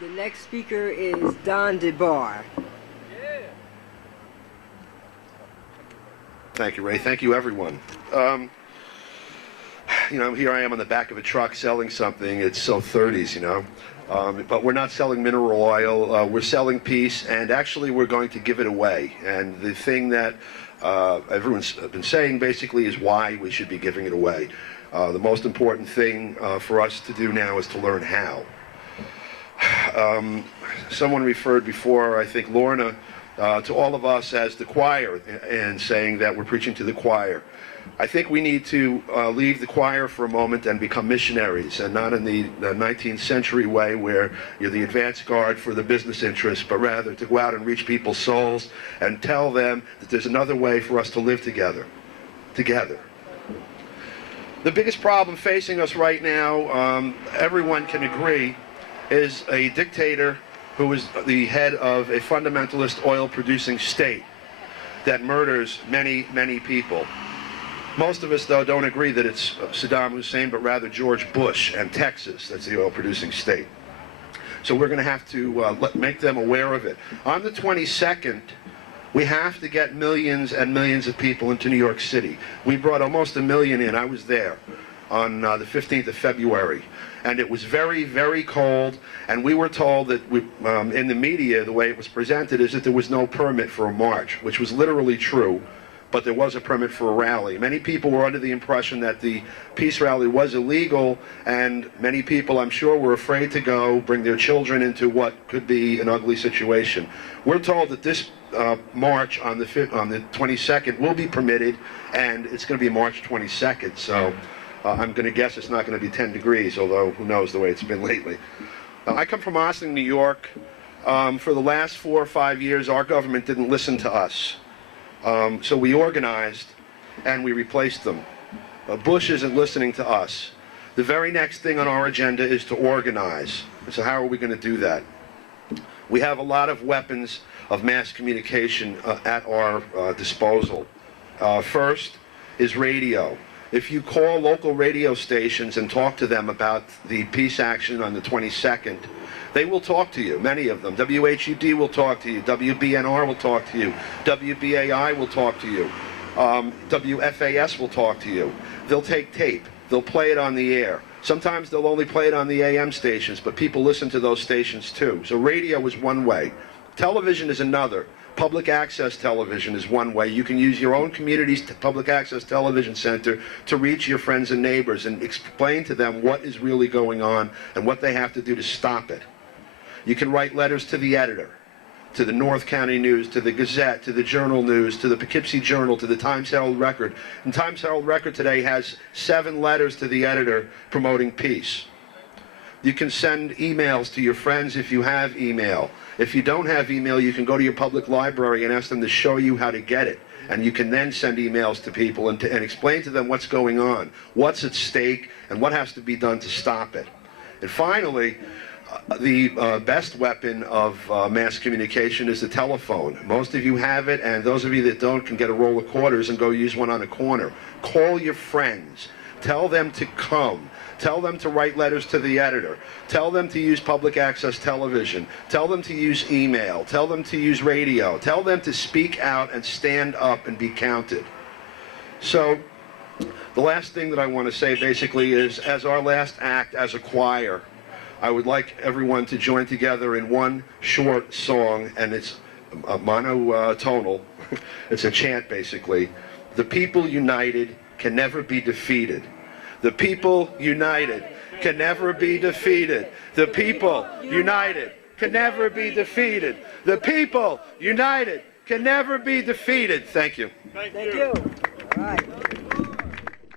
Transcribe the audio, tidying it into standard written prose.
The next speaker is DeBar. Thank you, Ray. Thank you, everyone. You know, here I am on the back of a truck selling something. It's so 30s, you know. But we're not selling mineral oil. We're selling peace, and actually we're going to give it away. And the thing that everyone's been saying basically is why we should be giving it away. The most important thing for us to do now is to learn how. Someone referred before, I think Lorna, to all of us as the choir, and saying that we're preaching to the choir. I think we need to leave the choir for a moment and become missionaries, and not in the 19th century way where you're the advance guard for the business interests, but rather to go out and reach people's souls and tell them that there's another way for us to live together. The biggest problem facing us right now, everyone can agree, is a dictator who is the head of a fundamentalist oil-producing state that murders many, many people. Most of us, though, don't agree that it's Saddam Hussein, but rather George Bush and Texas. That's the oil-producing state. So we're going to have to make them aware of it. On the 22nd, we have to get millions and millions of people into New York City. We brought almost 1 million in. I was there on the 15th of February. And it was very, very cold, and we were told that in the media, the way it was presented is that there was no permit for a march, which was literally true, but there was a permit for a rally. Many people were under the impression that the peace rally was illegal, and many people, I'm sure, were afraid to go, bring their children into what could be an ugly situation. We're told that this march on the 22nd will be permitted, and it's going to be March 22nd, so I'm going to guess it's not going to be 10 degrees, although who knows the way it's been lately. I come from Austin, New York. For the last 4 or 5 years, our government didn't listen to us. So we organized, and we replaced them. Bush isn't listening to us. The very next thing on our agenda is to organize. So how are we going to do that? We have a lot of weapons of mass communication at our disposal. First is radio. If you call local radio stations and talk to them about the peace action on the 22nd, they will talk to you, many of them. WHUD will talk to you, WBNR will talk to you, WBAI will talk to you, WFAS will talk to you. They'll take tape, they'll play it on the air. Sometimes they'll only play it on the AM stations, but people listen to those stations too. So radio is one way. Television is another. Public access television is one way. You can use your own community's public access television center to reach your friends and neighbors and explain to them what is really going on and what they have to do to stop it. You can write letters to the editor, to the North County News, to the Gazette, to the Journal News, to the Poughkeepsie Journal, to the Times Herald Record. And Times Herald Record today has 7 letters to the editor promoting peace. You can send emails to your friends if you have email. If you don't have email, you can go to your public library and ask them to show you how to get it. And you can then send emails to people and explain to them what's going on, what's at stake, and what has to be done to stop it. And finally, the best weapon of mass communication is the telephone. Most of you have it, and those of you that don't can get a roll of quarters and go use one on a corner. Call your friends. Tell them to come. Tell them to write letters to the editor. Tell them to use public access television. Tell them to use email. Tell them to use radio. Tell them to speak out and stand up and be counted. So the last thing that I want to say basically is, as our last act as a choir, I would like everyone to join together in one short song, and it's monotonal. It's a chant, basically. The people united can never be defeated. The people united can never be defeated. The people united can never be defeated. The people united can never be defeated. Thank you. Thank you. All right.